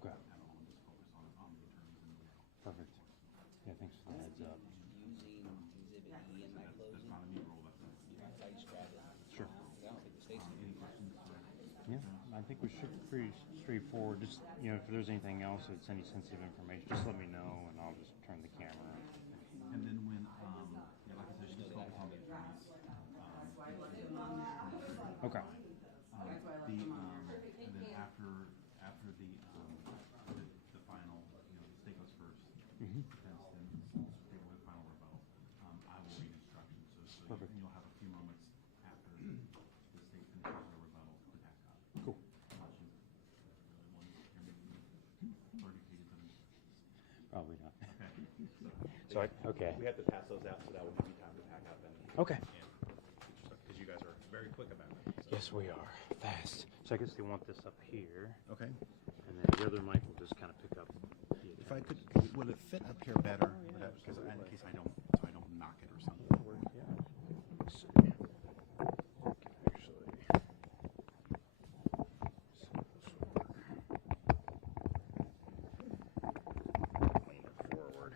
Okay. At all, and just focus on the attorneys and the law. Perfect. Yeah, thanks for the heads up. Using Exhibit E in my closing. That's not a new rule. That's a How you strap it. Sure. I don't think the state's any questions? Yeah, I think we should be pretty straightforward. Just, if there's anything else that's any sensitive information, just let me know and I'll just turn the camera on. And then when, yeah, like I said, just focus on the attorneys. Okay. And then after the final, the state goes first. Mm-hmm. Defense then they will have final rebuttal. I will read instructions, so Perfect. you'll have a few moments after the state finishes their rebuttal to back up. Cool. Unless you really want to hear me 30 pages of instructions. Probably not. Okay. Okay. We have to pass those out, so that will give you time to pack up and Okay. because you guys are very quick about it. So. Yes, we are. Fast. So I guess they want this up here, Okay. and then the other mic will just kind of pick up. If I could, would it fit up here better? Because in case I don't knock it or something. Yeah. Let's see. Actually. Lean it forward.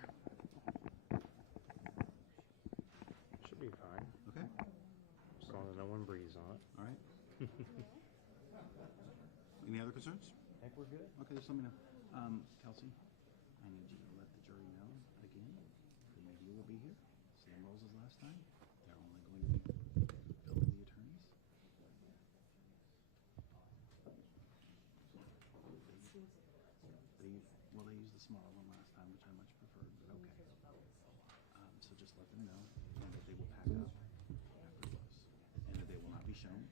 Should be fine. Okay. As long as no one breathes on it. All right. Any other concerns? I think we're good. Okay, just let me know. Kelsey, I need you to let the jury know again. The media will be here. Same rules as last time. They're only going to be billing the attorneys. They used the smaller one last time, which I much preferred, but okay. So just let them know and that they will pack up after close, and that they will not be shown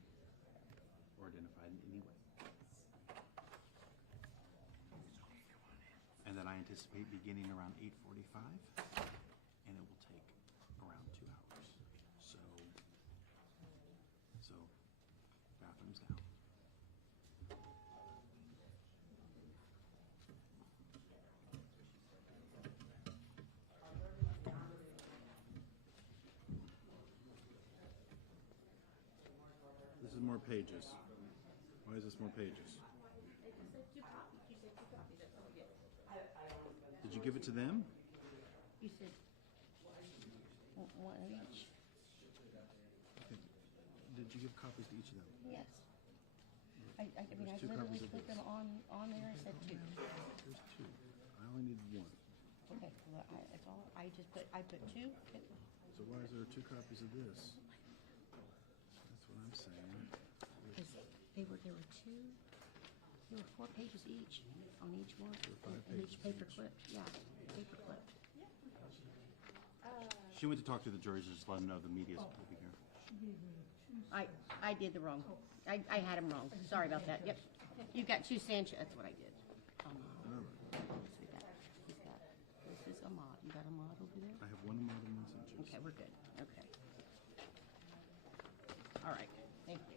or identified in any way. And that I anticipate beginning around 8:45, and it will take around 2 hours. So bathrooms down. This is more pages. Why is this more pages? Did you give it to them? You said one of each. Okay. Did you give copies to each of them? Yes. I mean, I There's 2 literally copies of put this. them on there and said two. There's 2. I only need 1. Okay, well, that's all. I put two. So why is there 2 copies of this? That's what I'm saying. Because there were two. There were 4 pages each on each one. There were 5 And each pages paper each. clip. Yeah, paper clip. She went to talk to the juries, just let them know the media will be here. I did the wrong. I had them wrong. Sorry about that. Yep. You got 2 Sanchez. That's what I did. This is Ahmad. You got Ahmad over there? I have 1 more than 1 Sanchez. Okay, we're good. Okay. All right. Thank you.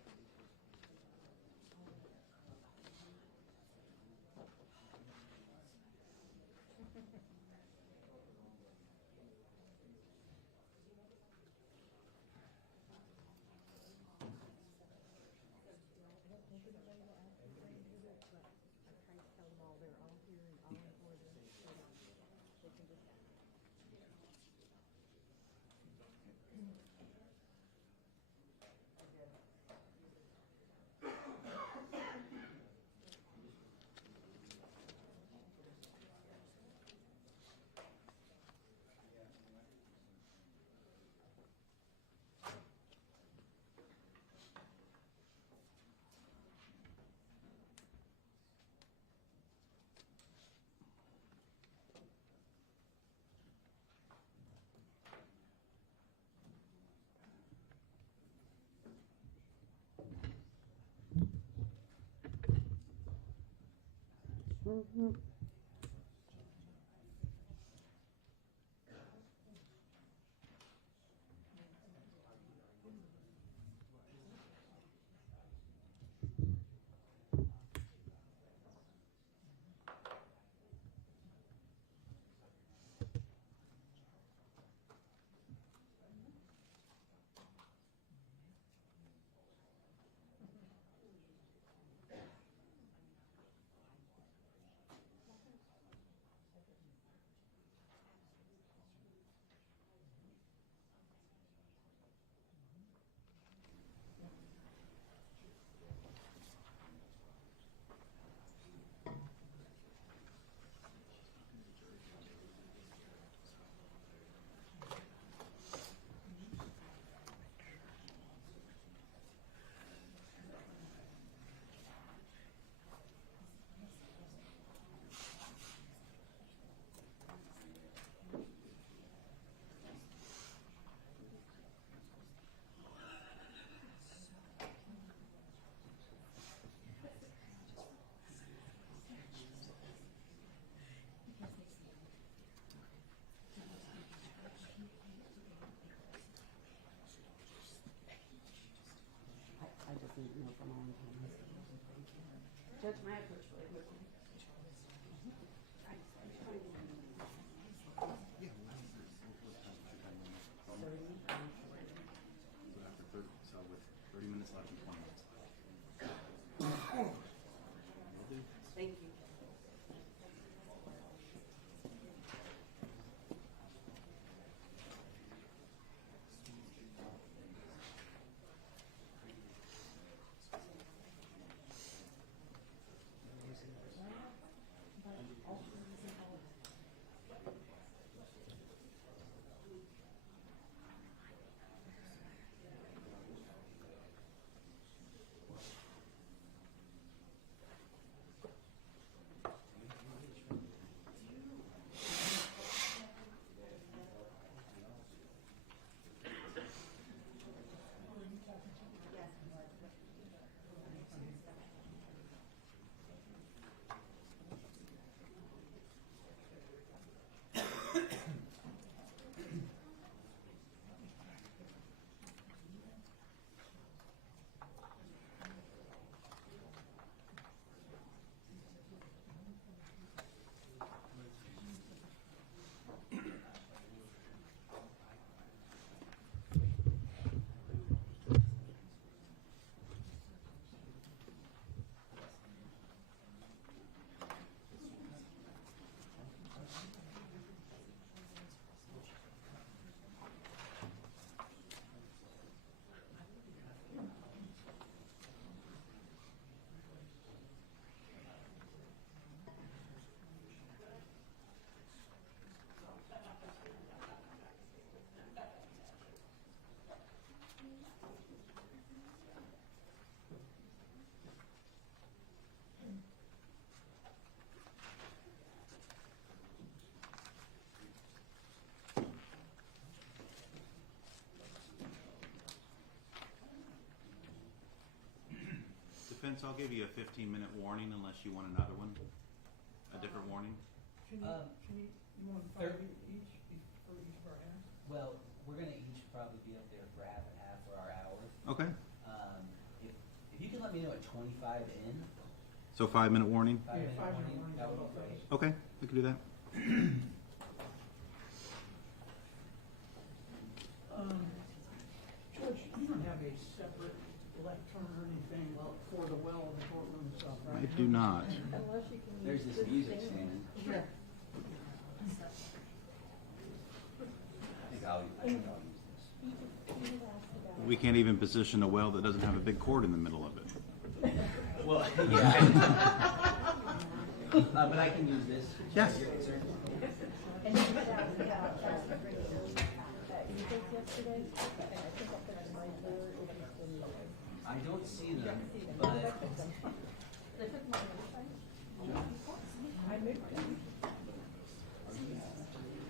Judge, may I approach really quickly? So with 30 minutes left and 20 minutes left. Thank you. Defense, I'll give you a 15-minute warning unless you want another one. A different warning. Can you want 5 each for each of our hands? Well, we're gonna each probably be up there for half and half for our hour. Okay. If you can let me know at 25 in, So 5-minute warning. 5 minute 5 minute warning, warning. that would be great. Okay, we can do that. Judge, you don't have a separate left turn or anything for the well in the courtroom itself, right? I do not. Unless you can There's use this music thing. stand. Yeah. I think I'll use this. He had asked about We can't even position a well that doesn't have a big cord in the middle of it. Well, yeah. But I can use this. Yes. You're concerned? and he was out, asked to bring those, easels yesterday. I think I'll put them right there if you still need them. I don't see them, See them. but They took them. They took my other side. I moved them.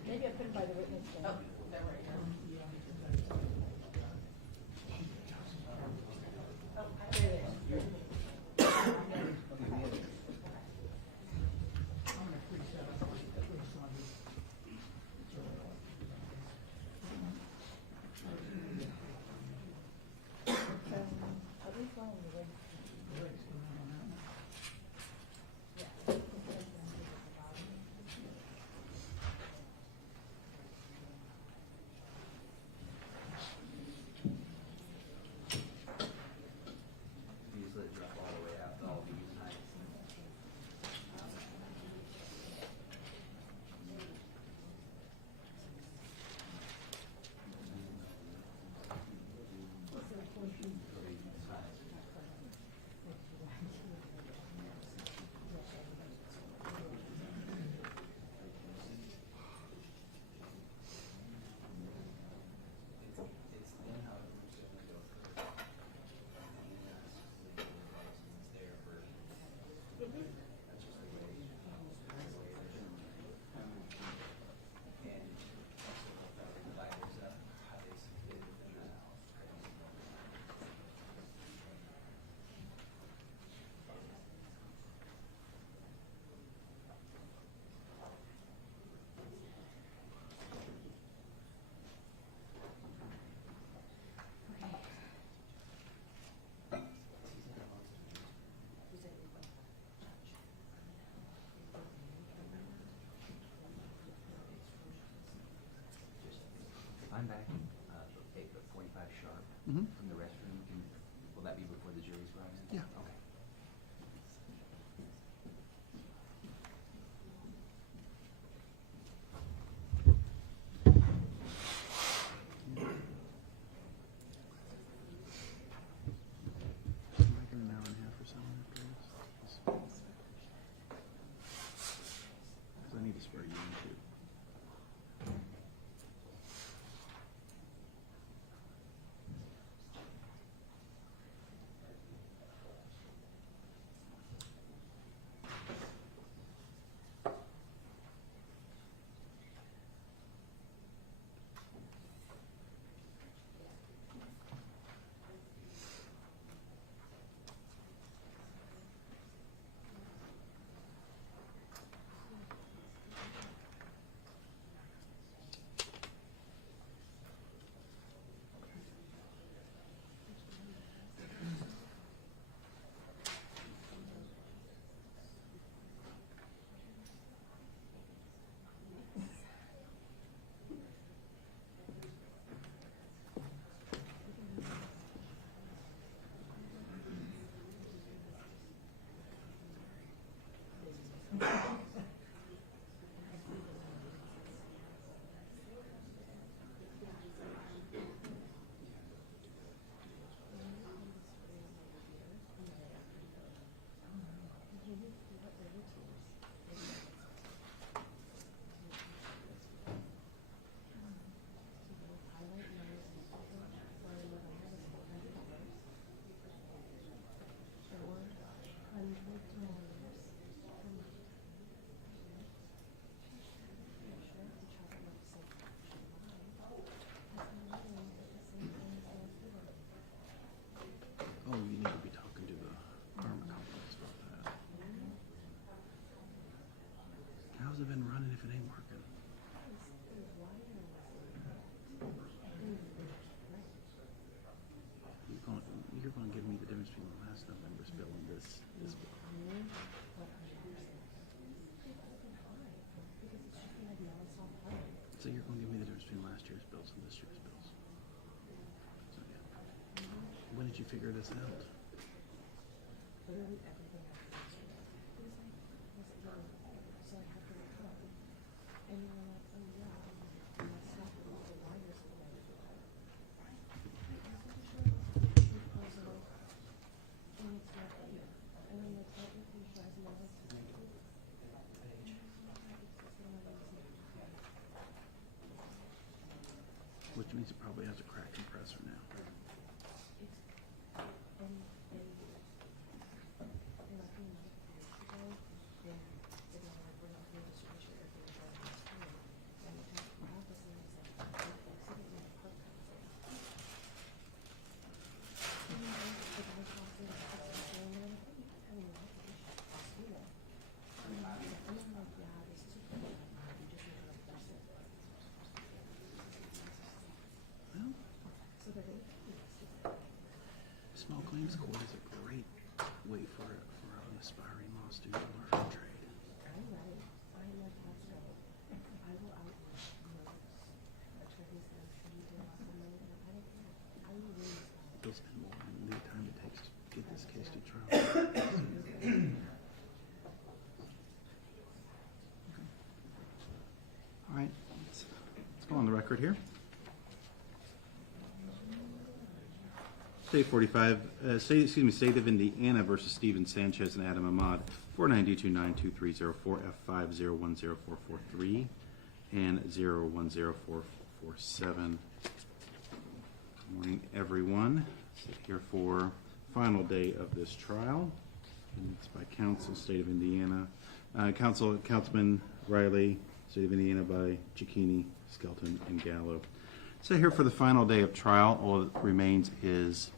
Maybe I put them by the witness stand. Oh, they're right here. Oh, there they are. I'm gonna preset up at least on this. At least one of the way. Rick's going on that one. Yeah. come back, they'll take the 45 sharp Mhm. from the restroom, will that be before the jury's brought in? Yeah. Okay. Like an hour and a half or so after this. 'Cause I need to swear you in too. Oh, you need to be talking to the karma complex about that. How's it been running if it ain't working? You're gonna give me the difference between the last November's bill and this bill. So you're gonna give me the difference between last year's bills and this year's bills. So, yeah. When did you figure this out? Which means it probably has a cracked compressor now. Small claims court is a great way for an aspiring law student to learn a trade. They'll spend more than the time it takes to get this case to trial. Okay. All right, let's go on the record here. State 45, State of Indiana versus Stephen Sanchez and Adam Ahmad, 492-92304 F50104443 and 010447. Good morning, everyone. Here for final day of this trial. And it's by counsel, State of Indiana. Councilman Riley, State of Indiana by Cicchini, Skelton, and Gallo. So here for the final day of trial, all that remains is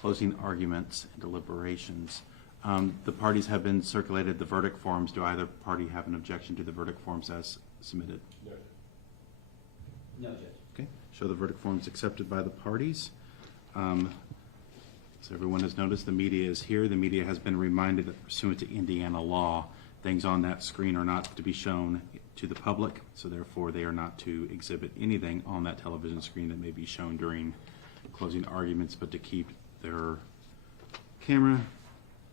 closing arguments and deliberations. The parties have been circulated the verdict forms. Do either party have an objection to the verdict forms as submitted? No, Judge. Okay, show the verdict forms accepted by the parties. So everyone has noticed the media is here. The media has been reminded that pursuant to Indiana law, things on that screen are not to be shown to the public, so therefore they are not to exhibit anything on that television screen that may be shown during closing arguments, but to keep their camera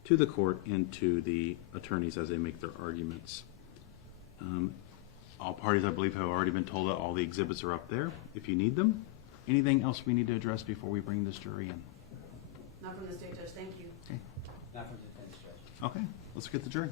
to the court and to the attorneys as they make their arguments. All parties, I believe, have already been told that all the exhibits are up there if you need them. Anything else we need to address before we bring this jury in? Not from the state judge, thank you. Not from the defense judge. Okay, let's get the jury.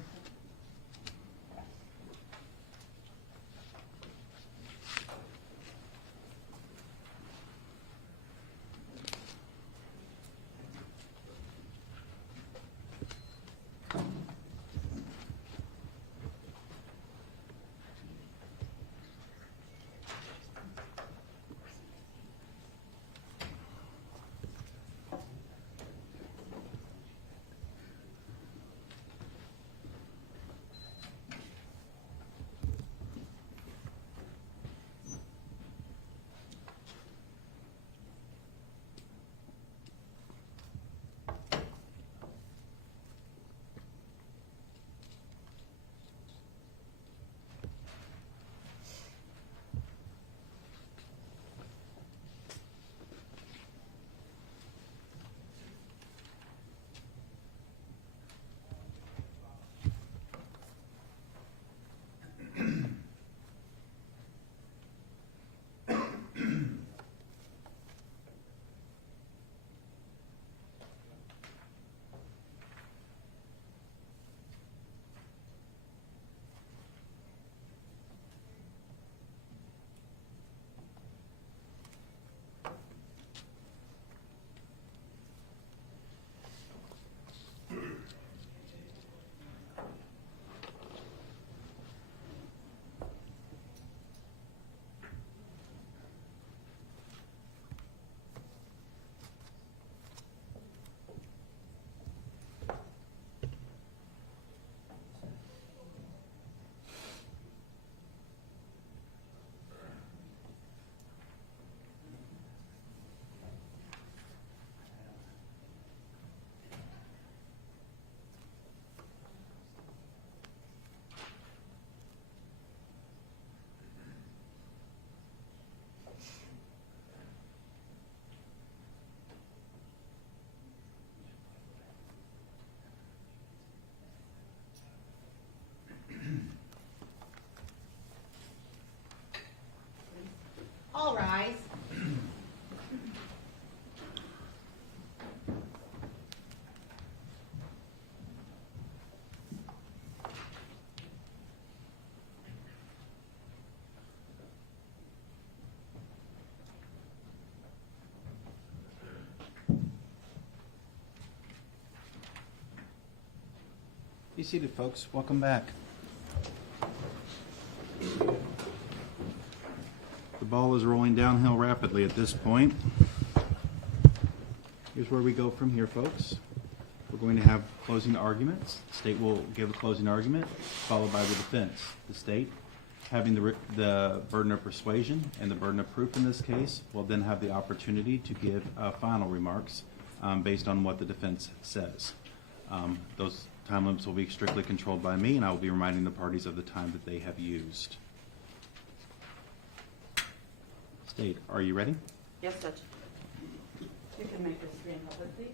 All rise. Be seated, folks. Welcome back. The ball is rolling downhill rapidly at this point. Here's where we go from here, folks. We're going to have closing arguments. The state will give a closing argument, followed by the defense. The state, having the burden of persuasion and the burden of proof in this case, will then have the opportunity to give final remarks based on what the defense says. Those time limits will be strictly controlled by me, and I will be reminding the parties of the time that they have used. State, are you ready? Yes, Judge. You can make this screen public, please.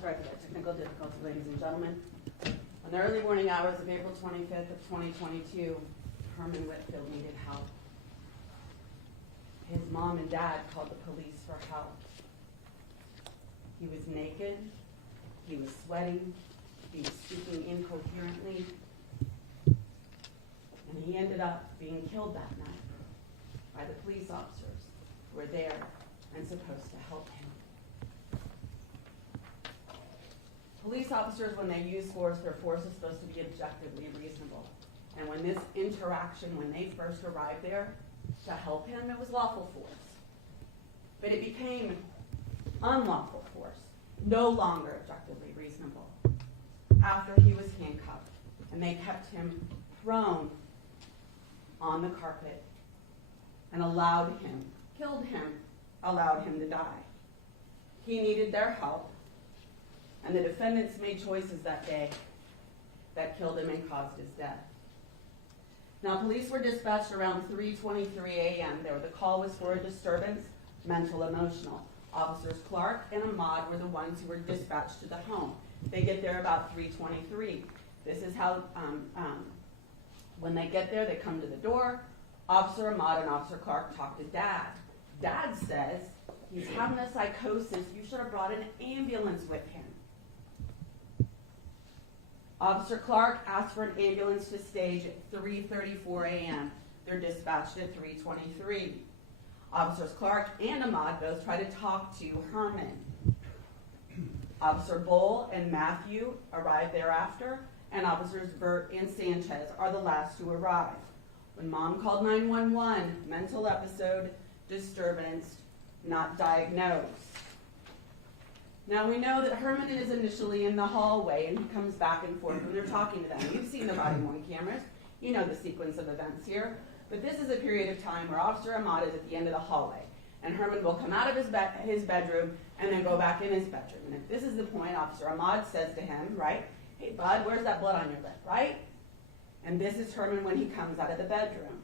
Sorry for that technical difficulty, ladies and gentlemen. On the early morning hours of April 25th of 2022, Herman Whitfield needed help. His mom and dad called the police for help. He was naked, he was sweating, he was speaking incoherently, and he ended up being killed that night by the police officers who were there and supposed to help him. Police officers, when they use force, their force is supposed to be objectively reasonable. And when this interaction, when they first arrived there to help him, it was lawful force. But it became unlawful force, no longer objectively reasonable, after he was handcuffed and they kept him prone on the carpet and killed him, allowed him to die. He needed their help, and the defendants made choices that day that killed him and caused his death. Now, police were dispatched around 3:23 a.m. The call was for a disturbance, mental, emotional. Officers Clark and Ahmad were the ones who were dispatched to the home. They get there about 3:23. This is how, when they get there, they come to the door. Officer Ahmad and Officer Clark talk to Dad. Dad says, he's having a psychosis. You should have brought an ambulance with him. Officer Clark asked for an ambulance to stage at 3:34 a.m. They're dispatched at 3:23. Officers Clark and Ahmad both try to talk to Herman. Officer Bull and Matthew arrive thereafter, and Officers Burt and Sanchez are the last to arrive. When Mom called 911, mental episode, disturbance, not diagnosed. Now we know that Herman is initially in the hallway and he comes back and forth when they're talking to them. You've seen the body-worn cameras. You know the sequence of events here. But this is a period of time where Officer Ahmad is at the end of the hallway. And Herman will come out of his bedroom and then go back in his bedroom. And if this is the point, Officer Ahmad says to him, right, hey bud, where's that blood on your lip, right? And this is Herman when he comes out of the bedroom.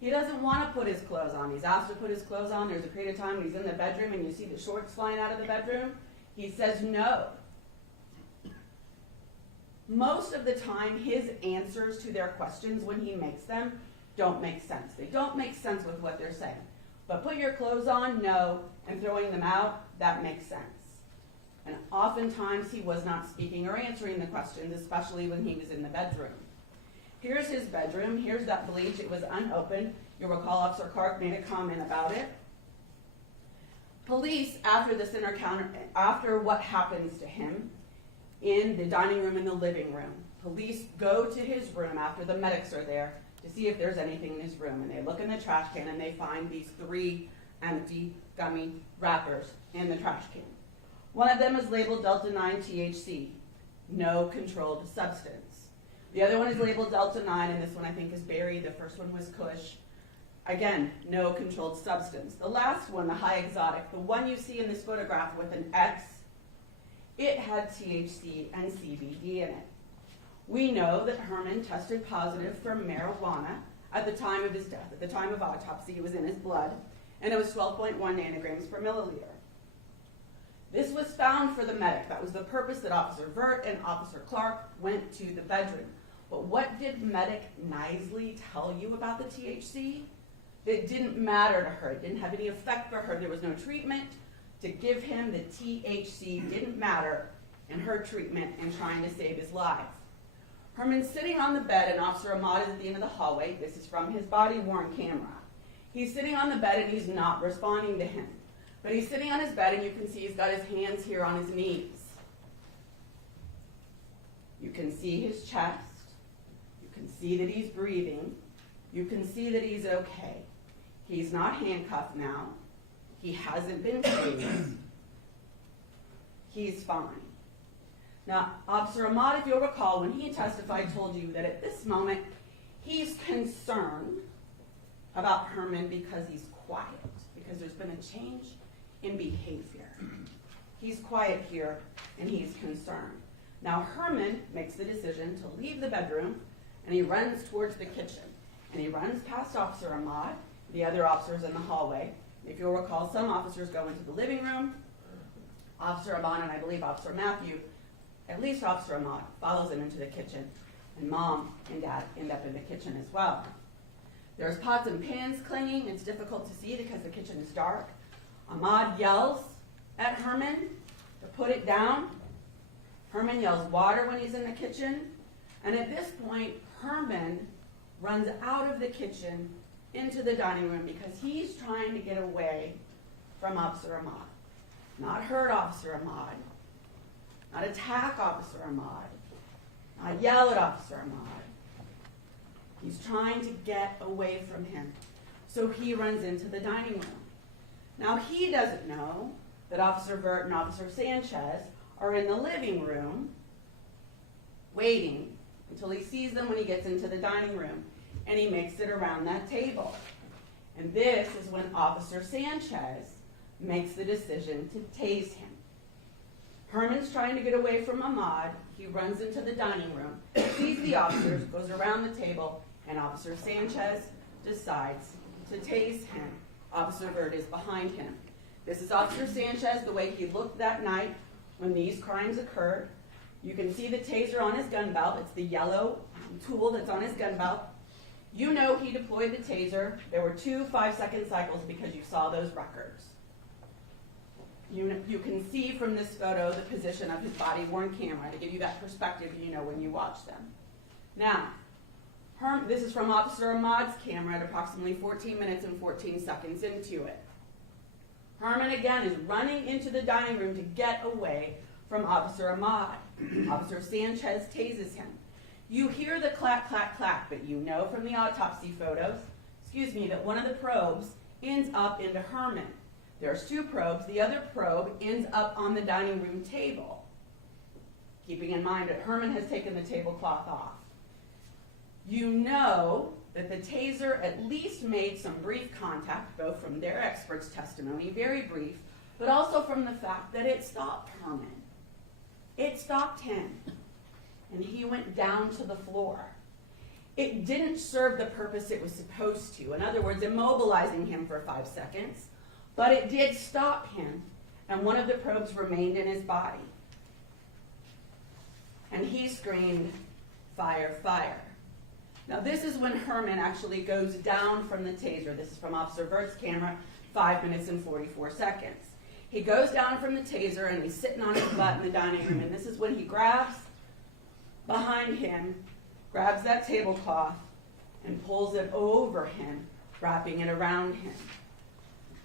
He doesn't want to put his clothes on. He's asked to put his clothes on. There's a period of time when he's in the bedroom and you see the shorts flying out of the bedroom. He says no. Most of the time, his answers to their questions when he makes them don't make sense. They don't make sense with what they're saying. But put your clothes on, no, and throwing them out, that makes sense. And oftentimes he was not speaking or answering the questions, especially when he was in the bedroom. Here's his bedroom. Here's that bleach. It was unopened. You'll recall Officer Clark made a comment about it. Police, after this encounter, after what happens to him in the dining room and the living room, police go to his room after the medics are there to see if there's anything in his room. And they look in the trash can and they find these 3 empty gummy wrappers in the trash can. One of them is labeled Delta 9 THC, no controlled substance. The other one is labeled Delta 9, and this one I think is buried. The first one was Kush. Again, no controlled substance. The last one, the high exotic, the one you see in this photograph with an X, it had THC and CBD in it. We know that Herman tested positive for marijuana at the time of his death. At the time of autopsy, it was in his blood, and it was 12.1 nanograms per milliliter. This was found for the medic. That was the purpose that Officer Vert and Officer Clark went to the bedroom. But what did Medic Nisley tell you about the THC? It didn't matter to her. It didn't have any effect for her. There was no treatment to give him. The THC didn't matter in her treatment in trying to save his life. Herman's sitting on the bed, and Officer Ahmad is at the end of the hallway. This is from his body-worn camera. He's sitting on the bed, and he's not responding to him. But he's sitting on his bed, and you can see he's got his hands here on his knees. You can see his chest. You can see that he's breathing. You can see that he's okay. He's not handcuffed now. He hasn't been tased. He's fine. Now, Officer Ahmad, if you'll recall, when he testified, told you that at this moment, he's concerned about Herman because he's quiet, because there's been a change in behavior. He's quiet here, and he's concerned. Now, Herman makes the decision to leave the bedroom, and he runs towards the kitchen. And he runs past Officer Ahmad, the other officers in the hallway. If you'll recall, some officers go into the living room. Officer Ahmad and I believe Officer Matthew, at least Officer Ahmad, follows him into the kitchen. And Mom and Dad end up in the kitchen as well. There's pots and pans clanging. It's difficult to see because the kitchen is dark. Ahmad yells at Herman to put it down. Herman yells water when he's in the kitchen. And at this point, Herman runs out of the kitchen into the dining room because he's trying to get away from Officer Ahmad. Not hurt Officer Ahmad, not attack Officer Ahmad, not yell at Officer Ahmad. He's trying to get away from him. So he runs into the dining room. Now he doesn't know that Officer Vert and Officer Sanchez are in the living room waiting until he sees them when he gets into the dining room, and he makes it around that table. And this is when Officer Sanchez makes the decision to tase him. Herman's trying to get away from Ahmad. He runs into the dining room, sees the officers, goes around the table, and Officer Sanchez decides to tase him. Officer Vert is behind him. This is Officer Sanchez, the way he looked that night when these crimes occurred. You can see the taser on his gun belt. It's the yellow tool that's on his gun belt. You know he deployed the taser. There were 2 5-second cycles because you saw those records. You can see from this photo the position of his body-worn camera to give you that perspective you know when you watch them. Now, this is from Officer Ahmad's camera at approximately 14 minutes and 14 seconds into it. Herman again is running into the dining room to get away from Officer Ahmad. Officer Sanchez tases him. You hear the clack, clack, clack, but you know from the autopsy photos, that one of the probes ends up into Herman. There's 2 probes. The other probe ends up on the dining room table. Keeping in mind that Herman has taken the tablecloth off. You know that the taser at least made some brief contact, both from their expert's testimony, very brief, but also from the fact that it stopped Herman. It stopped him, and he went down to the floor. It didn't serve the purpose it was supposed to, in other words, immobilizing him for 5 seconds, but it did stop him, and one of the probes remained in his body. And he screamed, "Fire, fire." Now this is when Herman actually goes down from the taser. This is from Officer Vert's camera, 5 minutes and 44 seconds. He goes down from the taser and he's sitting on his butt in the dining room, and this is when he grabs behind him, grabs that tablecloth, and pulls it over him, wrapping it around him.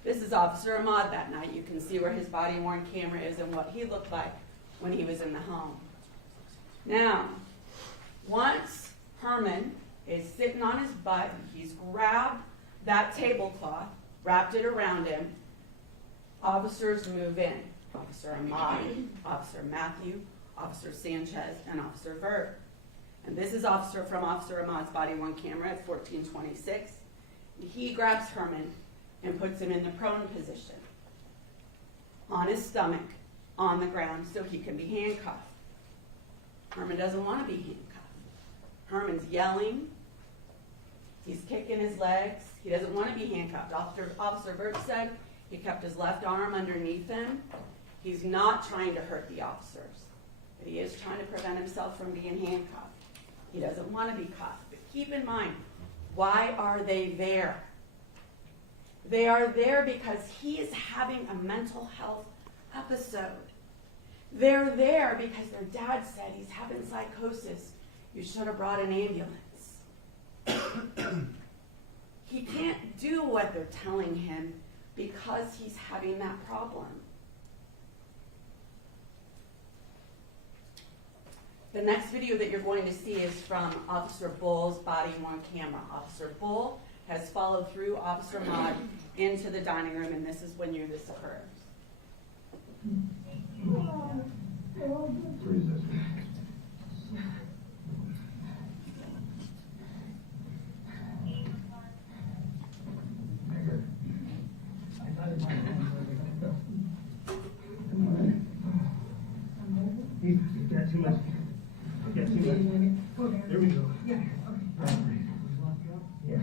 This is Officer Ahmad that night. You can see where his body-worn camera is and what he looked like when he was in the home. Now, once Herman is sitting on his butt, he's grabbed that tablecloth, wrapped it around him, officers move in. Officer Ahmad, Officer Matthew, Officer Sanchez, and Officer Vert. And this is from Officer Ahmad's body-worn camera at 14:26. He grabs Herman and puts him in the prone position, on his stomach, on the ground, so he can be handcuffed. Herman doesn't want to be handcuffed. Herman's yelling. He's kicking his legs. He doesn't want to be handcuffed. Officer Vert said he kept his left arm underneath him. He's not trying to hurt the officers, but he is trying to prevent himself from being handcuffed. He doesn't want to be cuffed. But keep in mind, why are they there? They are there because he is having a mental health episode. They're there because their dad said he's having psychosis. You should have brought an ambulance. He can't do what they're telling him because he's having that problem. The next video that you're going to see is from Officer Bull's body-worn camera. Officer Bull has followed through Officer Ahmad into the dining room, and this is when this occurs. You got too much. You got too much. There we go. Yeah. Yeah.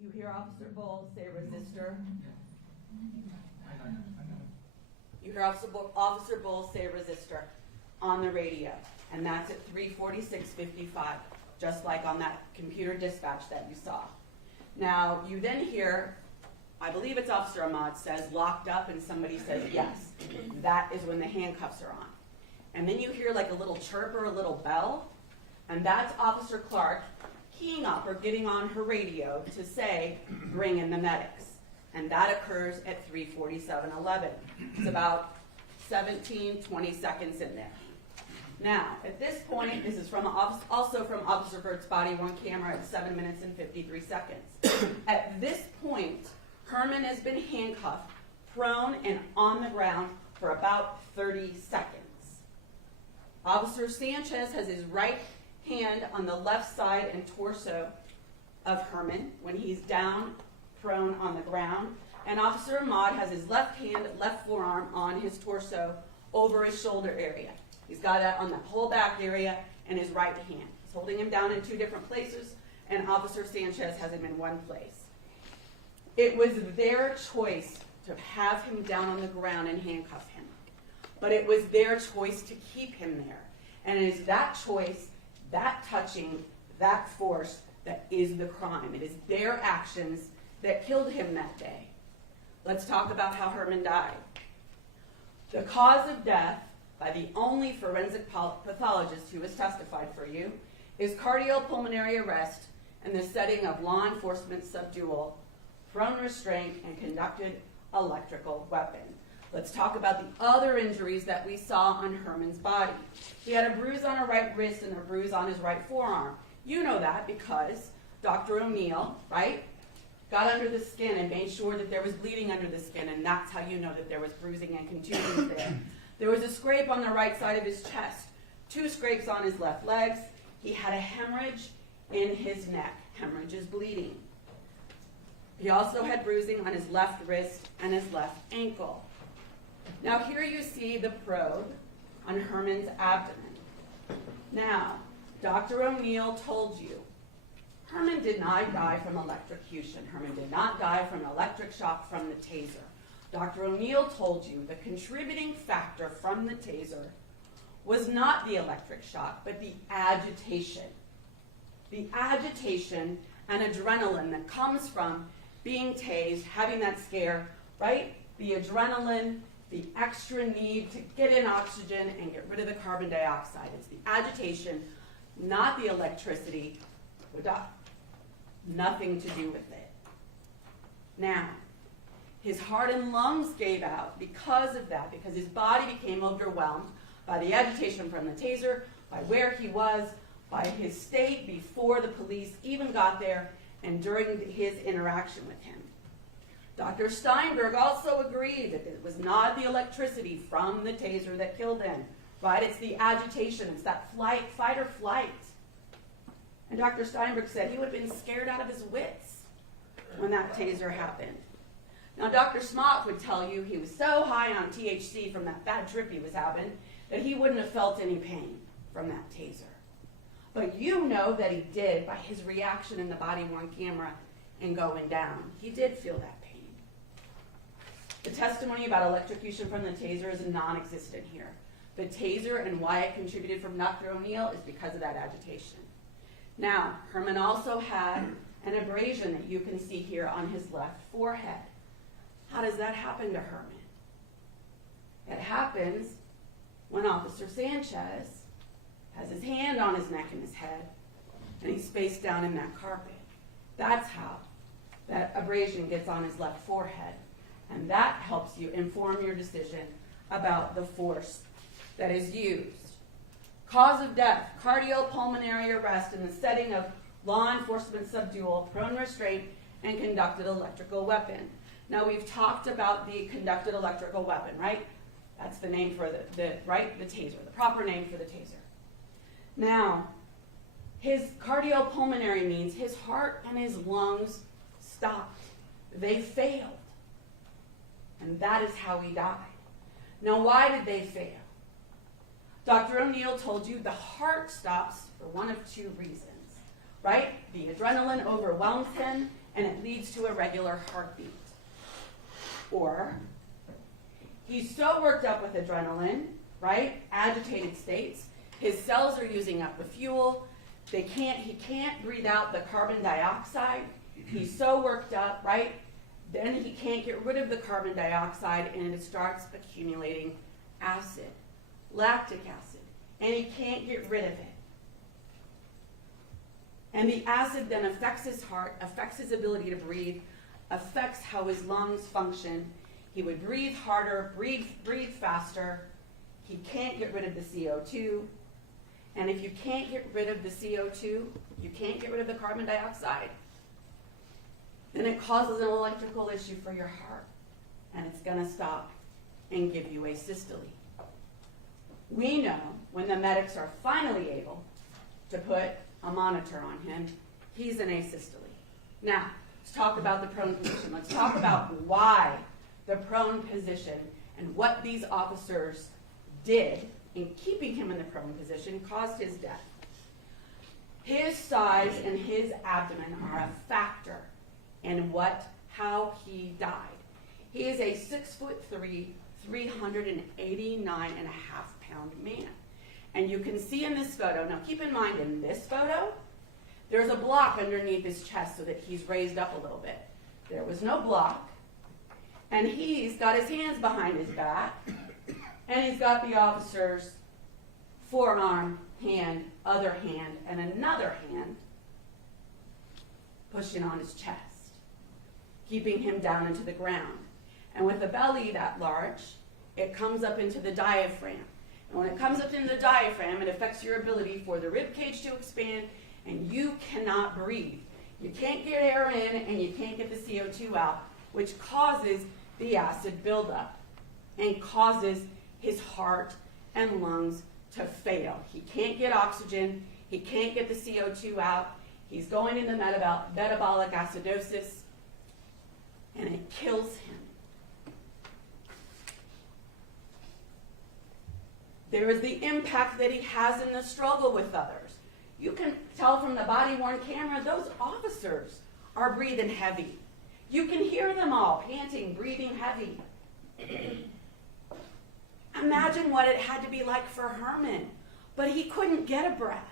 You hear Officer Bull say resistor. You hear Officer Bull say resistor on the radio, and that's at 3:46:55, just like on that computer dispatch that you saw. Now, you then hear, I believe it's Officer Ahmad says locked up, and somebody says yes. That is when the handcuffs are on. And then you hear like a little chirp or a little bell, and that's Officer Clark keying up or getting on her radio to say, bring in the medics. And that occurs at 3:47:11. It's about 17, 20 seconds in there. Now, at this point, this is from also from Officer Burt's body-worn camera at 7 minutes and 53 seconds. At this point, Herman has been handcuffed, prone and on the ground for about 30 seconds. Officer Sanchez has his right hand on the left side and torso of Herman when he's down, prone on the ground, and Officer Ahmad has his left hand, left forearm on his torso over his shoulder area. He's got that on the whole back area and his right hand. He's holding him down in 2 different places, and Officer Sanchez has him in 1 place. It was their choice to have him down on the ground and handcuff him. But it was their choice to keep him there. And it is that choice, that touching, that force that is the crime. It is their actions that killed him that day. Let's talk about how Herman died. The cause of death, by the only forensic pathologist who has testified for you, is cardiopulmonary arrest in the setting of law enforcement subdual, prone restraint, and conducted electrical weapon. Let's talk about the other injuries that we saw on Herman's body. He had a bruise on her right wrist and a bruise on his right forearm. You know that because Dr. O'Neill, right, got under the skin and made sure that there was bleeding under the skin, and that's how you know that there was bruising and contusions there. There was a scrape on the right side of his chest, 2 scrapes on his left legs. He had a hemorrhage in his neck. Hemorrhage is bleeding. He also had bruising on his left wrist and his left ankle. Now here you see the probe on Herman's abdomen. Now, Dr. O'Neill told you, Herman did not die from electrocution. Herman did not die from electric shock from the taser. Dr. O'Neill told you the contributing factor from the taser was not the electric shock, but the agitation. The agitation and adrenaline that comes from being tased, having that scare, right? The adrenaline, the extra need to get in oxygen and get rid of the carbon dioxide. It's the agitation, not the electricity. Nothing to do with it. Now, his heart and lungs gave out because of that, because his body became overwhelmed by the agitation from the taser, by where he was, by his state before the police even got there, and during his interaction with him. Dr. Steinberg also agreed that it was not the electricity from the taser that killed him, right? It's the agitation, it's that fight or flight. And Dr. Steinberg said he would have been scared out of his wits when that taser happened. Now, Dr. Smock would tell you he was so high on THC from that bad trip he was having that he wouldn't have felt any pain from that taser. But you know that he did by his reaction in the body-worn camera and going down. He did feel that pain. The testimony about electrocution from the taser is non-existent here. The taser and why it contributed from Dr. O'Neill is because of that agitation. Now, Herman also had an abrasion that you can see here on his left forehead. How does that happen to Herman? It happens when Officer Sanchez has his hand on his neck and his head, and he's spaced down in that carpet. That's how that abrasion gets on his left forehead, and that helps you inform your decision about the force that is used. Cause of death, cardiopulmonary arrest in the setting of law enforcement subdual, prone restraint, and conducted electrical weapon. Now, we've talked about the conducted electrical weapon, right? That's the name for the taser, the proper name for the taser. Now, his cardiopulmonary means his heart and his lungs stopped. They failed. And that is how he died. Now, why did they fail? Dr. O'Neill told you the heart stops for one of 2 reasons, right? The adrenaline overwhelms him, and it leads to a regular heartbeat. Or he's so worked up with adrenaline, right? Agitated states. His cells are using up the fuel. He can't breathe out the carbon dioxide. He's so worked up, right? Then he can't get rid of the carbon dioxide, and it starts accumulating acid, lactic acid, and he can't get rid of it. And the acid then affects his heart, affects his ability to breathe, affects how his lungs function. He would breathe harder, breathe faster. He can't get rid of the CO2. And if you can't get rid of the CO2, you can't get rid of the carbon dioxide, then it causes an electrical issue for your heart. And it's going to stop and give you asystole. We know when the medics are finally able to put a monitor on him, he's in asystole. Now, let's talk about the prone position. Let's talk about why the prone position and what these officers did in keeping him in the prone position caused his death. His size and his abdomen are a factor in how he died. He is a 6'3", 389.5-pound man. And you can see in this photo, now keep in mind in this photo, there's a block underneath his chest so that he's raised up a little bit. There was no block. And he's got his hands behind his back, and he's got the officer's forearm, hand, other hand, and another hand pushing on his chest, keeping him down into the ground. And with a belly that large, it comes up into the diaphragm. And when it comes up into the diaphragm, it affects your ability for the rib cage to expand, and you cannot breathe. You can't get air in, and you can't get the CO2 out, which causes the acid buildup and causes his heart and lungs to fail. He can't get oxygen. He can't get the CO2 out. He's going into metabolic acidosis, and it kills him. There is the impact that he has in the struggle with others. You can tell from the body-worn camera, those officers are breathing heavy. You can hear them all panting, breathing heavy. Imagine what it had to be like for Herman, but he couldn't get a breath.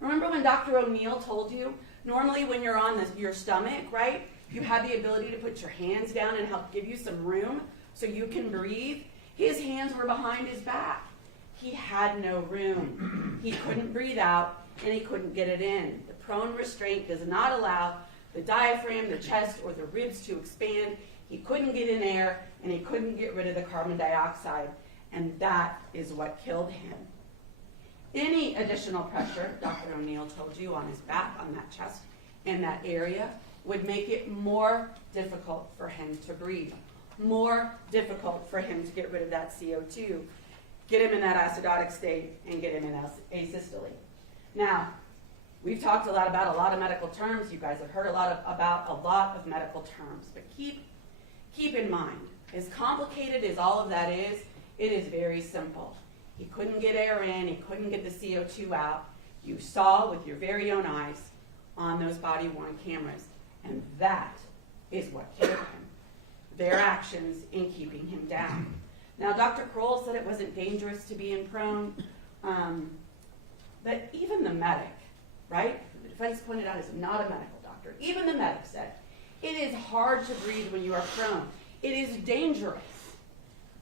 Remember when Dr. O'Neill told you, normally when you're on your stomach, right, you have the ability to put your hands down and help give you some room so you can breathe? His hands were behind his back. He had no room. He couldn't breathe out, and he couldn't get it in. The prone restraint does not allow the diaphragm, the chest, or the ribs to expand. He couldn't get in air, and he couldn't get rid of the carbon dioxide, and that is what killed him. Any additional pressure, Dr. O'Neill told you, on his back, on that chest, in that area, would make it more difficult for him to breathe, more difficult for him to get rid of that CO2, get him in that acidotic state, and get him in asystole. Now, we've talked a lot about a lot of medical terms. You guys have heard about a lot of medical terms. But keep in mind, as complicated as all of that is, it is very simple. He couldn't get air in. He couldn't get the CO2 out. You saw with your very own eyes on those body-worn cameras. And that is what killed him. Their actions in keeping him down. Now, Dr. Kroll said it wasn't dangerous to be in prone. But even the medic, right? The defense pointed out is not a medical doctor. Even the medic said, it is hard to breathe when you are prone. It is dangerous.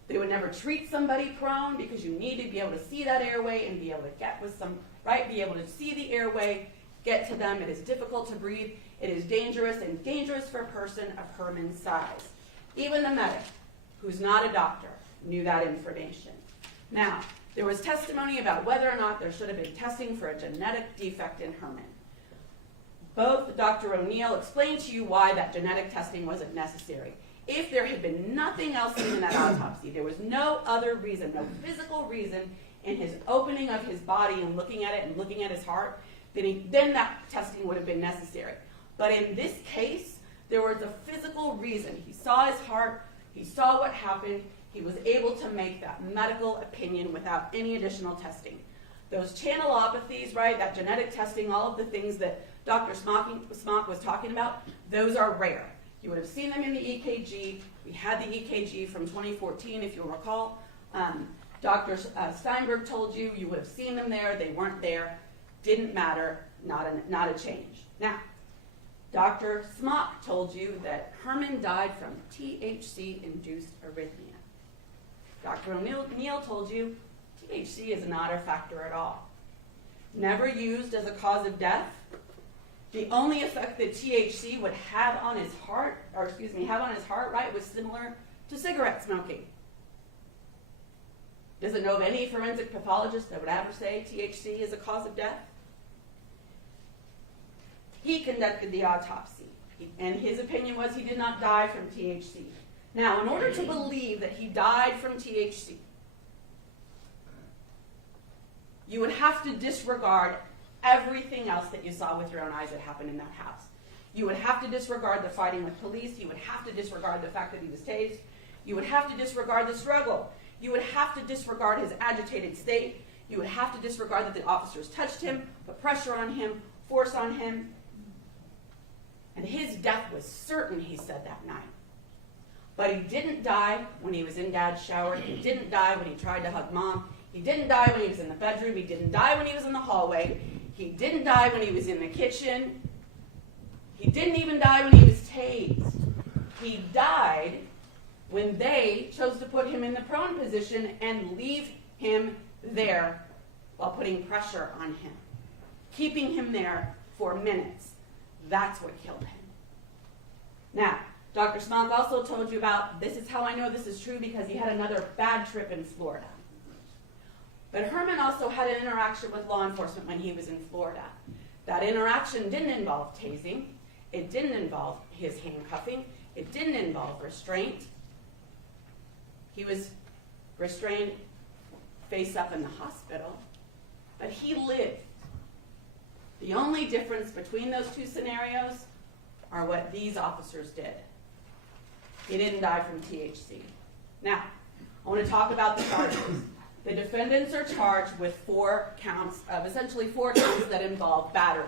They would never treat somebody prone because you need to be able to see that airway and be able to get with some, right? Be able to see the airway, get to them. It is difficult to breathe. It is dangerous and dangerous for a person of Herman's size. Even the medic, who's not a doctor, knew that information. Now, there was testimony about whether or not there should have been testing for a genetic defect in Herman. Both Dr. O'Neill explained to you why that genetic testing wasn't necessary. If there had been nothing else in that autopsy, there was no other reason, no physical reason in his opening of his body and looking at it and looking at his heart, then that testing would have been necessary. But in this case, there was a physical reason. He saw his heart, he saw what happened, he was able to make that medical opinion without any additional testing. Those channelopathies, right, that genetic testing, all of the things that Dr. Smock was talking about, those are rare. You would have seen them in the EKG. We had the EKG from 2014, if you'll recall. Dr. Steinberg told you, you would have seen them there. They weren't there. Didn't matter. Not a change. Now, Dr. Smock told you that Herman died from THC-induced arrhythmia. Dr. O'Neill told you THC is not a factor at all. Never used as a cause of death, The only effect that THC would have on his heart, right, was similar to cigarette smoking. Doesn't know of any forensic pathologist that would ever say THC is a cause of death. He conducted the autopsy, and his opinion was he did not die from THC. Now, in order to believe that he died from THC, you would have to disregard everything else that you saw with your own eyes that happened in that house. You would have to disregard the fighting with police. You would have to disregard the fact that he was tased. You would have to disregard the struggle. You would have to disregard his agitated state. You would have to disregard that the officers touched him, put pressure on him, force on him. And his death was certain, he said that night. But he didn't die when he was in Dad's shower. He didn't die when he tried to hug Mom. He didn't die when he was in the bedroom. He didn't die when he was in the hallway. He didn't die when he was in the kitchen. He didn't even die when he was tased. He died when they chose to put him in the prone position and leave him there while putting pressure on him, keeping him there for minutes. That's what killed him. Now, Dr. Smonk also told you about, this is how I know this is true, because he had another bad trip in Florida. But Herman also had an interaction with law enforcement when he was in Florida. That interaction didn't involve tasing. It didn't involve his handcuffing. It didn't involve restraint. He was restrained face up in the hospital, but he lived. The only difference between those two scenarios are what these officers did. He didn't die from THC. Now, I want to talk about the charges. The defendants are charged with 4 counts that involve battery.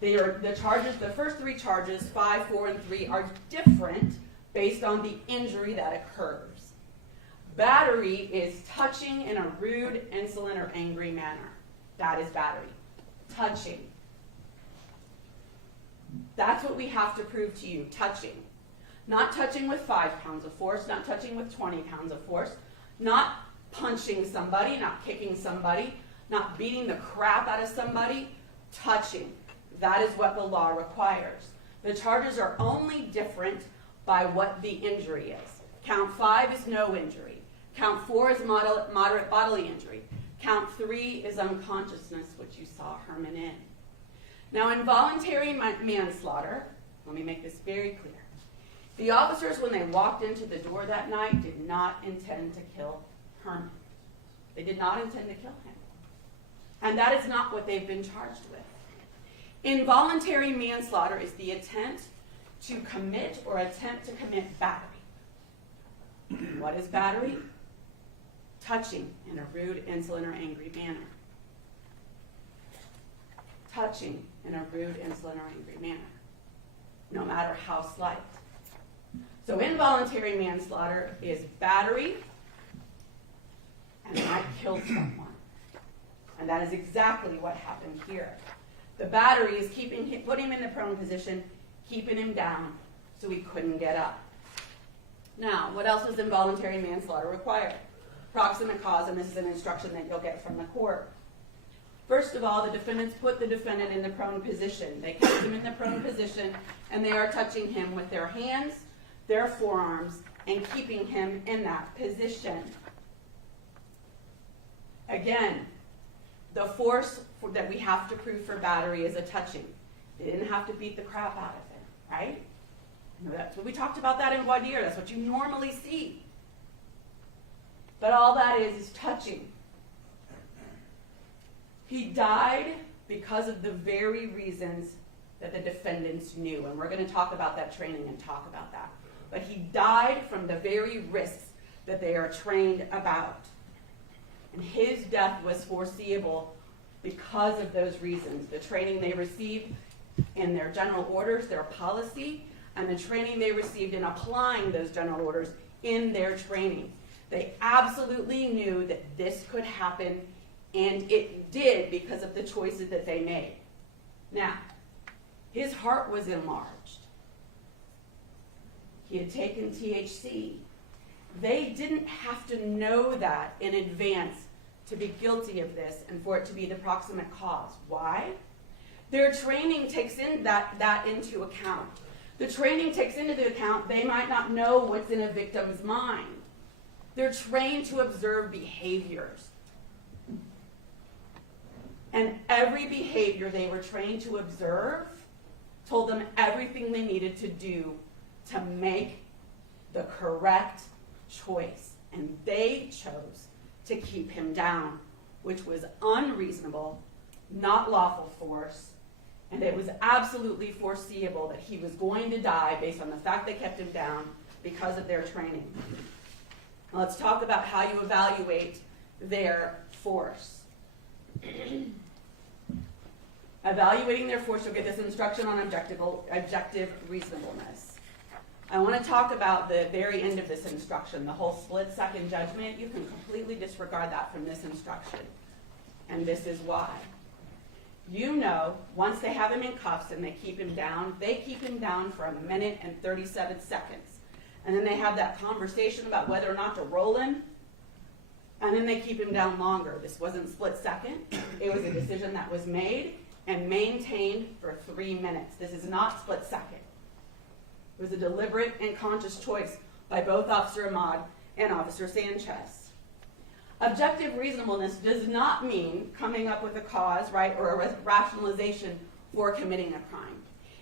The first 3 charges, 5, 4, and 3, are different based on the injury that occurs. Battery is touching in a rude, insolent, or angry manner. That is battery. Touching. That's what we have to prove to you, touching. Not touching with 5 pounds of force, not touching with 20 pounds of force, not punching somebody, not kicking somebody, not beating the crap out of somebody, touching. That is what the law requires. The charges are only different by what the injury is. Count 5 is no injury. Count 4 is moderate bodily injury. Count 3 is unconsciousness, which you saw Herman in. Now, involuntary manslaughter, let me make this very clear. The officers, when they walked into the door that night, did not intend to kill Herman. They did not intend to kill him. And that is not what they've been charged with. Involuntary manslaughter is the attempt to commit or attempt to commit battery. What is battery? Touching in a rude, insolent, or angry manner. Touching in a rude, insolent, or angry manner, no matter how slight. So involuntary manslaughter is battery, and I killed someone. And that is exactly what happened here. The battery is putting him in the prone position, keeping him down so he couldn't get up. Now, what else does involuntary manslaughter require? Proximate cause, and this is an instruction that you'll get from the court. First of all, the defendants put the defendant in the prone position. They kept him in the prone position, and they are touching him with their hands, their forearms, and keeping him in that position. Again, the force that we have to prove for battery is a touching. They didn't have to beat the crap out of him, right? That's what we talked about that in voir dire. That's what you normally see. But all that is touching. He died because of the very reasons that the defendants knew. And we're going to talk about that training and talk about that. But he died from the very risks that they are trained about. And his death was foreseeable because of those reasons. The training they received in their general orders, their policy, and the training they received in applying those general orders in their training. They absolutely knew that this could happen, and it did because of the choices that they made. Now, his heart was enlarged. He had taken THC. They didn't have to know that in advance to be guilty of this and for it to be the proximate cause. Why? Their training takes in that into account. The training takes into account they might not know what's in a victim's mind. They're trained to observe behaviors. And every behavior they were trained to observe told them everything they needed to do to make the correct choice. And they chose to keep him down, which was unreasonable, not lawful force, and it was absolutely foreseeable that he was going to die based on the fact they kept him down because of their training. Now let's talk about how you evaluate their force. Evaluating their force, you'll get this instruction on objective reasonableness. I want to talk about the very end of this instruction, the whole split-second judgment. You can completely disregard that from this instruction. And this is why. You know, once they have him in cuffs and they keep him down for 1 minute and 37 seconds. And then they have that conversation about whether or not to roll him. And then they keep him down longer. This wasn't split second. It was a decision that was made and maintained for 3 minutes. This is not split second. It was a deliberate and conscious choice by both Officer Ahmad and Officer Sanchez. Objective reasonableness does not mean coming up with a cause, right, or a rationalization for committing a crime.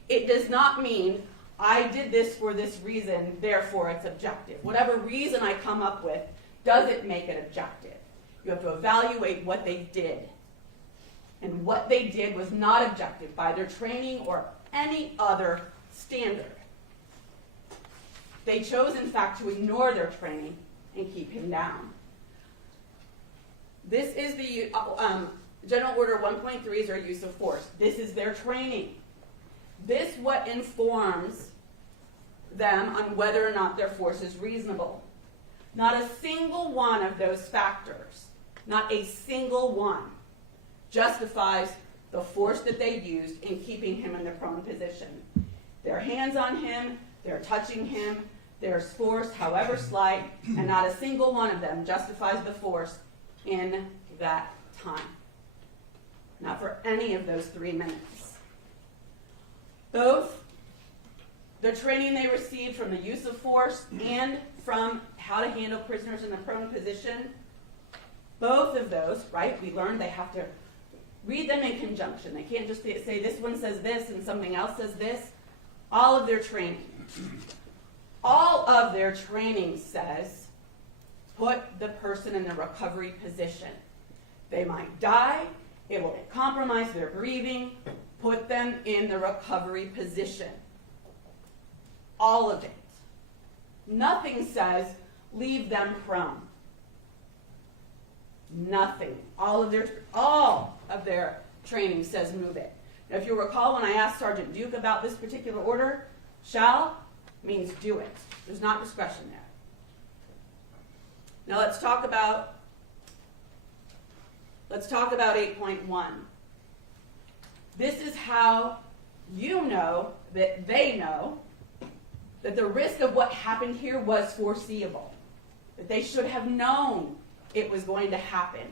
It does not mean I did this for this reason, therefore it's objective. Whatever reason I come up with doesn't make it objective. You have to evaluate what they did. And what they did was not objective by their training or any other standard. They chose, in fact, to ignore their training and keep him down. This is the General Order 1.3 is their use of force. This is their training. This what informs them on whether or not their force is reasonable. Not a single one of those factors, not a single one, justifies the force that they used in keeping him in the prone position. Their hands on him, they're touching him, there's force, however slight, and not a single one of them justifies the force in that time. Not for any of those 3 minutes. Both the training they received from the use of force and from how to handle prisoners in the prone position, both of those, right, we learned they have to read them in conjunction. They can't just say this one says this and something else says this. All of their training says put the person in the recovery position. They might die. It will compromise their breathing. Put them in the recovery position. All of it. Nothing says leave them prone. Nothing. All of their training says move it. Now, if you recall when I asked Sergeant Duke about this particular order, shall means do it. There's not discretion there. Now let's talk about 8.1. This is how you know that they know that the risk of what happened here was foreseeable. That they should have known it was going to happen.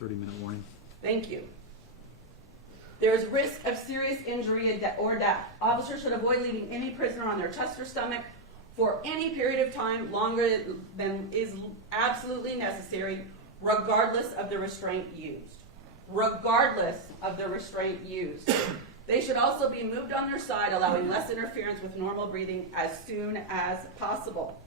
30-minute warning. Thank you. There is risk of serious injury or death. Officers should avoid leaving any prisoner on their chest or stomach for any period of time longer than is absolutely necessary, regardless of the restraint used. Regardless of the restraint used. They should also be moved on their side, allowing less interference with normal breathing as soon as possible.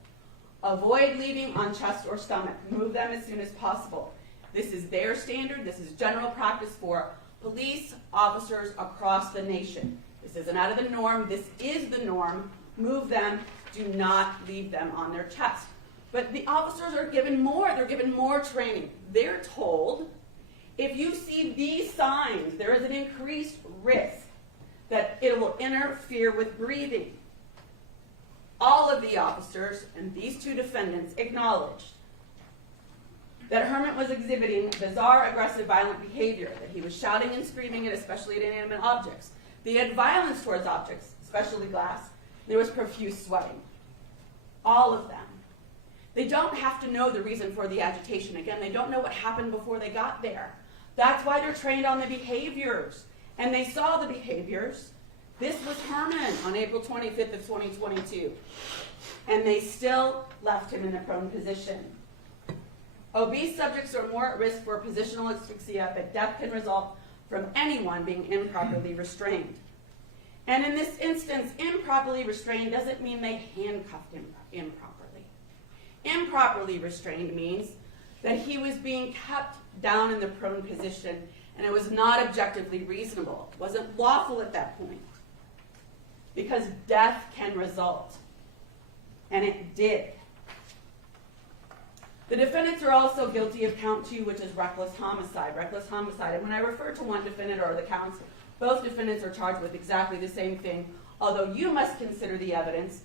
Avoid leaving on chest or stomach. Move them as soon as possible. This is their standard. This is general practice for police officers across the nation. This isn't out of the norm. This is the norm. Move them. Do not leave them on their chest. But the officers are given more. They're given more training. They're told, if you see these signs, there is an increased risk that it will interfere with breathing. All of the officers and these two defendants acknowledged that Hermit was exhibiting bizarre, aggressive, violent behavior, that he was shouting and screaming at especially at inanimate objects. They had violence towards objects, especially glass. There was profuse sweating. All of them. They don't have to know the reason for the agitation. Again, they don't know what happened before they got there. That's why they're trained on the behaviors. And they saw the behaviors. This was Herman on April 25th of 2022. And they still left him in a prone position. Obese subjects are more at risk for positional asphyxia, but death can result from anyone being improperly restrained. And in this instance, improperly restrained doesn't mean they handcuffed him improperly. Improperly restrained means that he was being kept down in the prone position, and it was not objectively reasonable. It wasn't lawful at that point. Because death can result. And it did. The defendants are also guilty of count 2, which is reckless homicide. Reckless homicide. And when I refer to one defendant or the counts, both defendants are charged with exactly the same thing, although you must consider the evidence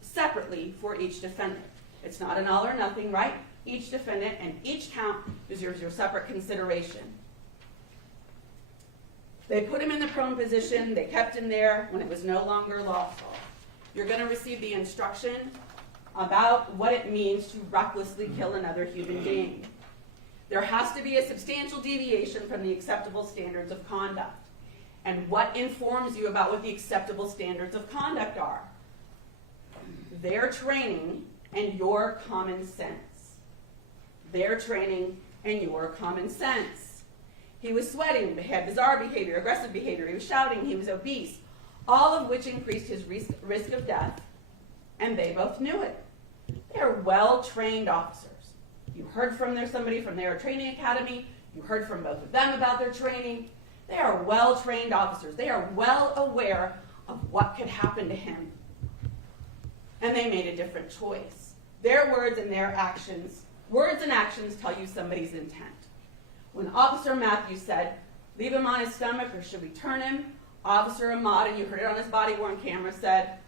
separately for each defendant. It's not an all or nothing, right? Each defendant and each count deserves your separate consideration. They put him in the prone position. They kept him there when it was no longer lawful. You're going to receive the instruction about what it means to recklessly kill another human being. There has to be a substantial deviation from the acceptable standards of conduct. And what informs you about what the acceptable standards of conduct are? Their training and your common sense. Their training and your common sense. He was sweating, he had bizarre behavior, aggressive behavior, he was shouting, he was obese, all of which increased his risk of death, and they both knew it. They're well-trained officers. You heard from somebody from their training academy, you heard from both of them about their training. They are well-trained officers. They are well aware of what could happen to him. And they made a different choice. Their words and their actions, words and actions tell you somebody's intent. When Officer Matthews said, leave him on his stomach or should we turn him? Officer Ahmad, and you heard it on his body-worn camera, said,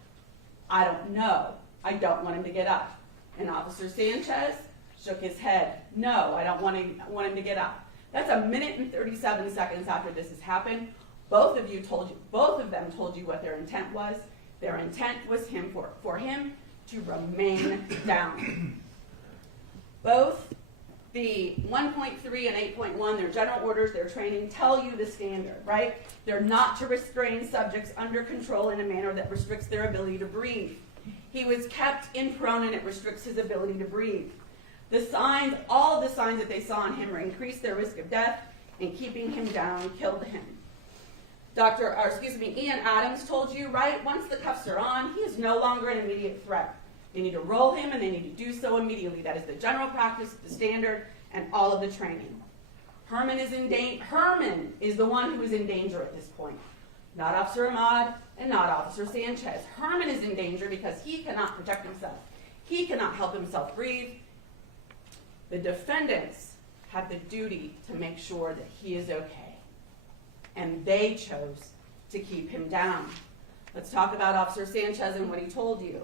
I don't know. I don't want him to get up. And Officer Sanchez shook his head. No, I don't want him to get up. That's a minute and 37 seconds after this has happened. Both of them told you what their intent was. Their intent was for him to remain down. Both the 1.3 and 8.1, their general orders, their training, tell you the standard, right? They're not to restrain subjects under control in a manner that restricts their ability to breathe. He was kept in prone and it restricts his ability to breathe. The signs, all of the signs that they saw in him increased their risk of death, and keeping him down killed him. Ian Adams told you, right, once the cuffs are on, he is no longer an immediate threat. They need to roll him, and they need to do so immediately. That is the general practice, the standard, and all of the training. Herman is the one who is in danger at this point. Not Officer Ahmad and not Officer Sanchez. Herman is in danger because he cannot protect himself. He cannot help himself breathe. The defendants have the duty to make sure that he is okay. And they chose to keep him down. Let's talk about Officer Sanchez and what he told you.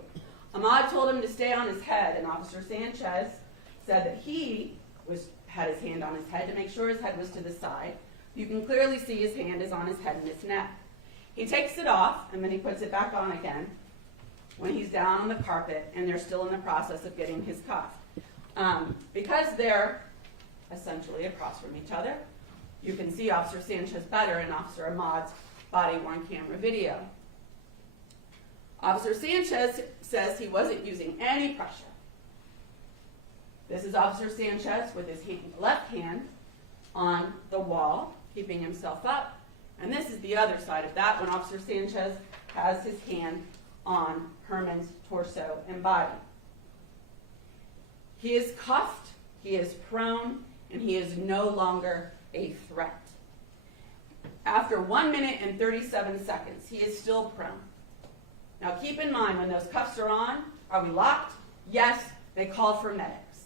Ahmad told him to stay on his head, and Officer Sanchez said that he had his hand on his head to make sure his head was to the side. You can clearly see his hand is on his head and his neck. He takes it off, and then he puts it back on again when he's down on the carpet, and they're still in the process of getting his cuff. Because they're essentially across from each other, you can see Officer Sanchez better in Officer Ahmad's body-worn camera video. Officer Sanchez says he wasn't using any pressure. This is Officer Sanchez with his left hand on the wall, keeping himself up. And this is the other side of that, when Officer Sanchez has his hand on Herman's torso and body. He is cuffed, he is prone, and he is no longer a threat. After 1 minute and 37 seconds, he is still prone. Now keep in mind, when those cuffs are on, are we locked? Yes, they called for medics.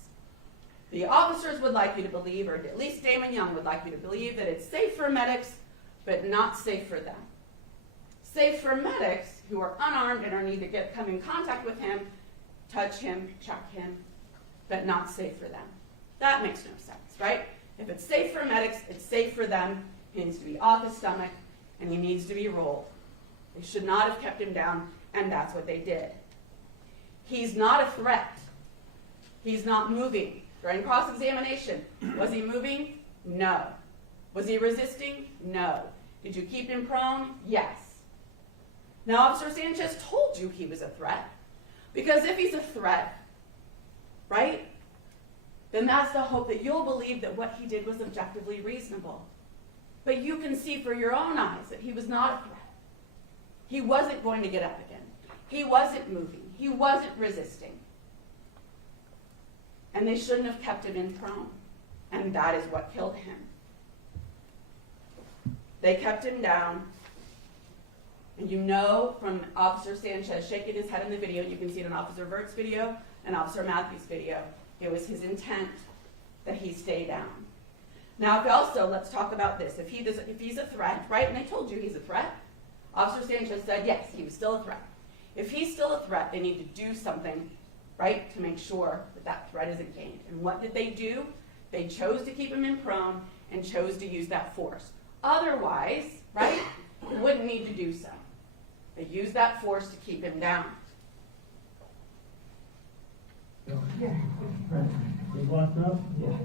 The officers would like you to believe, or at least Damon Young would like you to believe, that it's safe for medics, but not safe for them. Safe for medics who are unarmed and are need to come in contact with him, touch him, check him, but not safe for them. That makes no sense, right? If it's safe for medics, it's safe for them. He needs to be off his stomach, and he needs to be rolled. They should not have kept him down, and that's what they did. He's not a threat. He's not moving. During cross-examination, was he moving? No. Was he resisting? No. Did you keep him prone? Yes. Now, Officer Sanchez told you he was a threat. Because if he's a threat, right, then that's the hope that you'll believe that what he did was objectively reasonable. But you can see for your own eyes that he was not a threat. He wasn't going to get up again. He wasn't moving. He wasn't resisting. And they shouldn't have kept him in prone. And that is what killed him. They kept him down. And you know from Officer Sanchez shaking his head in the video, you can see it in Officer Vert's video and Officer Matthews' video, it was his intent that he stay down. Now, also, let's talk about this. If he's a threat, right, and they told you he's a threat, Officer Sanchez said, yes, he was still a threat. If he's still a threat, they need to do something, right, to make sure that that threat isn't gained. And what did they do? They chose to keep him in prone and chose to use that force. Otherwise, right, they wouldn't need to do so. They used that force to keep him down. He walked up? Yeah.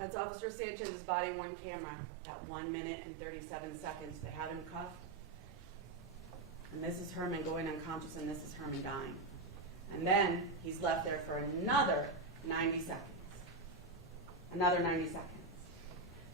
That's Officer Sanchez's body-worn camera at 1 minute and 37 seconds. They had him cuffed. And this is Herman going unconscious, and this is Herman dying. And then he's left there for another 90 seconds. Another 90 seconds.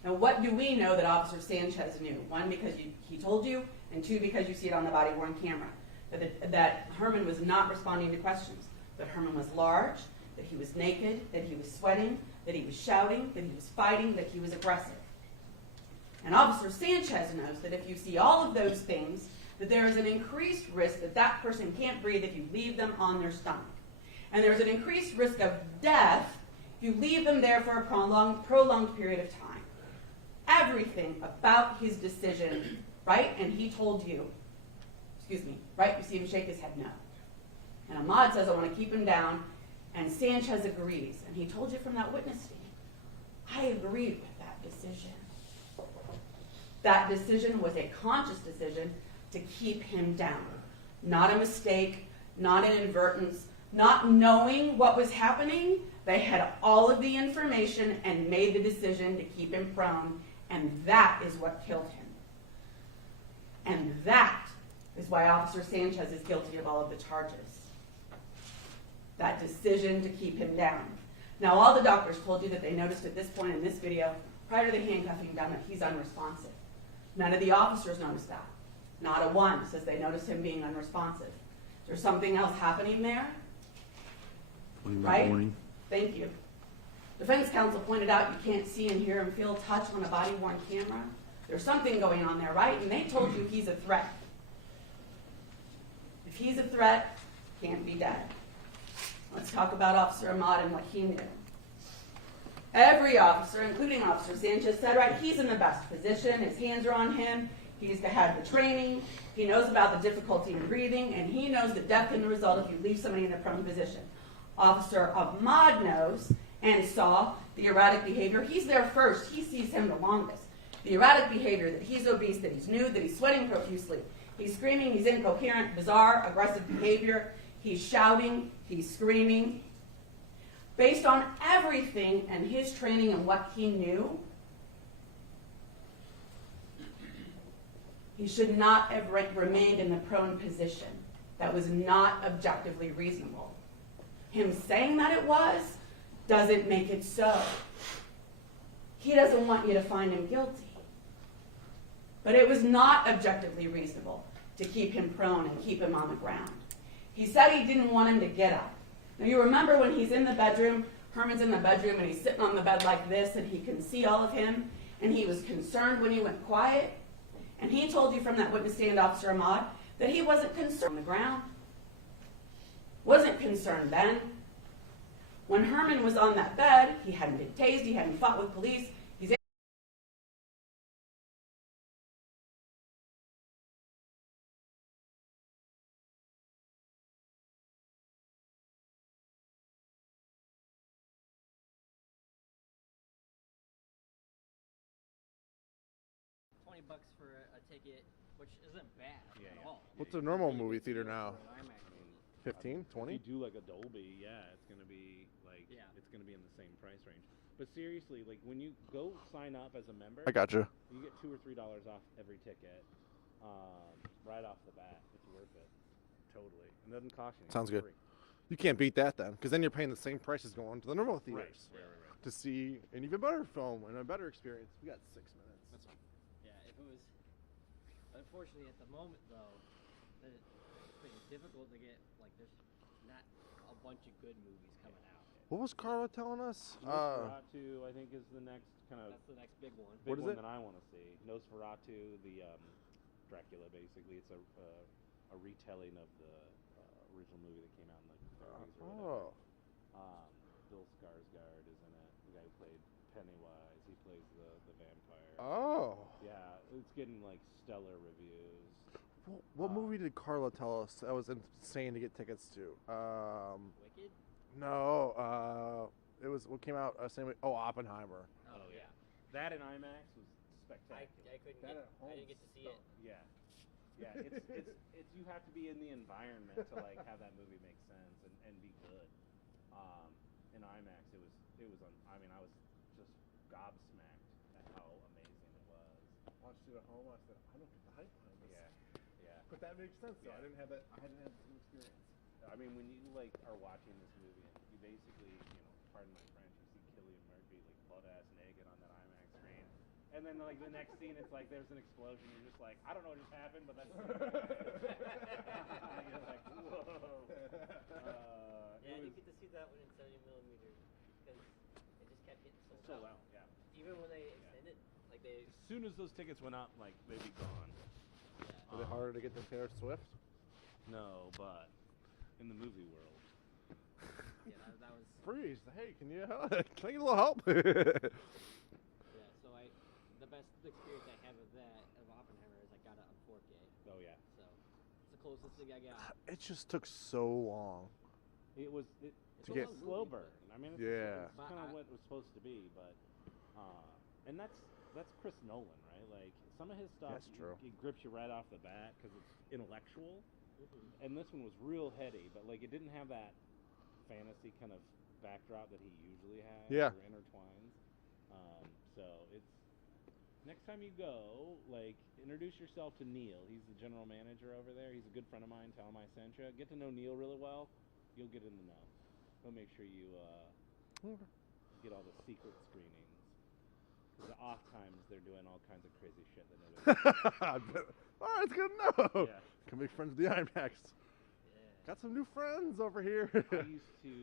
Now, what do we know that Officer Sanchez knew? One, because he told you, and two, because you see it on the body-worn camera. That Herman was not responding to questions. That Herman was large, that he was naked, that he was sweating, that he was shouting, that he was fighting, that he was aggressive. And Officer Sanchez knows that if you see all of those things, that there is an increased risk that that person can't breathe if you leave them on their stomach. And there's an increased risk of death if you leave them there for a prolonged period of time. Everything about his decision, right? And he told you, right? You see him shake his head no. And Ahmad says, I want to keep him down. And Sanchez agrees. And he told you from that witness stand, I agreed with that decision. That decision was a conscious decision to keep him down. Not a mistake, not an inadvertence, not knowing what was happening. They had all of the information and made the decision to keep him prone. And that is what killed him. And that is why Officer Sanchez is guilty of all of the charges. That decision to keep him down. Now, all the doctors told you that they noticed at this point in this video, prior to the handcuffing down, that he's unresponsive. None of the officers noticed that. Not a one says they noticed him being unresponsive. Is there something else happening there? Right? Thank you. Defense counsel pointed out you can't see and hear and feel touch on a body-worn camera. There's something going on there, right? And they told you he's a threat. If he's a threat, can't be dead. Let's talk about Officer Ahmad and what he knew. Every officer, including Officer Sanchez, said, right, he's in the best position. His hands are on him. He's had the training, he knows about the difficulty in breathing, and he knows that death can result if you leave somebody in a prone position. Officer Ahmad knows and saw the erratic behavior. He's there first. He sees him the longest. The erratic behavior, that he's obese, that he's nude, that he's sweating profusely. He's screaming, he's incoherent, bizarre, aggressive behavior. He's shouting, he's screaming. Based on everything and his training and what he knew, he should not have remained in the prone position. That was not objectively reasonable. Him saying that it was doesn't make it so. He doesn't want you to find him guilty. But it was not objectively reasonable to keep him prone and keep him on the ground. He said he didn't want him to get up. Now you remember when he's in the bedroom, Herman's in the bedroom and he's sitting on the bed like this and he can see all of him, and he was concerned when he went quiet. And he told you from that witness stand, Officer Ahmad, that he wasn't concerned on the ground. Wasn't concerned then. When Herman was on that bed, he hadn't been tased, he hadn't fought with police. He's in $20 for a ticket, which isn't bad at all. What's a normal movie theater now? 15, 20? If you do like a Dolby, it's gonna be like it's gonna be in the same price range. But seriously, like when you go sign up as a member, I gotcha. You get $2 or $3 off every ticket, right off the bat. It's worth it, totally. It doesn't cost you anything. Sounds good. Free. You can't beat that then, because then you're paying the same price as going to the normal theaters Right. to see an even better film and a better experience. We got 6 minutes. That's fine. Yeah, if it was, unfortunately at the moment though, it's pretty difficult to get, like there's not a bunch of good movies coming out. What was Carla telling us? Nosferatu, I think, is the next kind of. That's the next big one. What is it? That I want to see. Nosferatu, the Dracula, basically. It's a retelling of the original movie that came out in the 30s or whatever. Bill Skarsgård is in it. The guy who played Pennywise. He plays the vampire. Oh. Yeah, it's getting like stellar reviews. What movie did Carla tell us that was insane to get tickets to? Wicked? No, it was what came out same week. Oh, Oppenheimer. Oh yeah, that in IMAX was spectacular. I didn't get to see it. Yeah, it's you have to be in the environment to like have that movie make sense and be good. In IMAX, it was I mean, I was just gobsmacked at how amazing it was. Watched it at home. I said, I don't get the hype behind this. Yeah. But that makes sense. Though. Yeah. I didn't have that. I hadn't had the same experience. I mean, when you like are watching this movie, and you basically, pardon my French, you see Cillian Murphy like butt ass naked on that IMAX screen, and then like the next scene, it's like there's an explosion. You're just like, I don't know what just happened, but that's. You're like, whoa. Yeah, I didn't get to see that one in 70mm because it just kept getting sold out. Yeah. Even when they extended, like they. As soon as those tickets went up, like they'd be gone. Yeah. Are they harder to get than Taylor Swift? No, but in the movie world. Yeah, that was. Freeze! Hey, can you help? Can I get a little help? Yeah, so the best experience I have of Oppenheimer is I got it on 4K. Oh yeah. So it's the closest thing I got. It just took so long. It was To get- a slow burn. I mean, it's kind of what it was supposed to be, but and that's Chris Nolan, right? Like some of his stuff, That's true. It grips you right off the bat because it's intellectual, and this one was real heady, but like it didn't have that fantasy kind of backdrop that he usually has. Yeah. Or intertwines. So it's next time you go, like introduce yourself to Neil. He's the general manager over there. He's a good friend of mine. Tell him I sent you. Get to know Neil really well. You'll get in the know. He'll make sure you get all the secret screenings. Because off times they're doing all kinds of crazy shit that nobody. All right, it's good to know. Yeah. Can make friends with the IMAX. Yeah. Got some new friends over here. I used to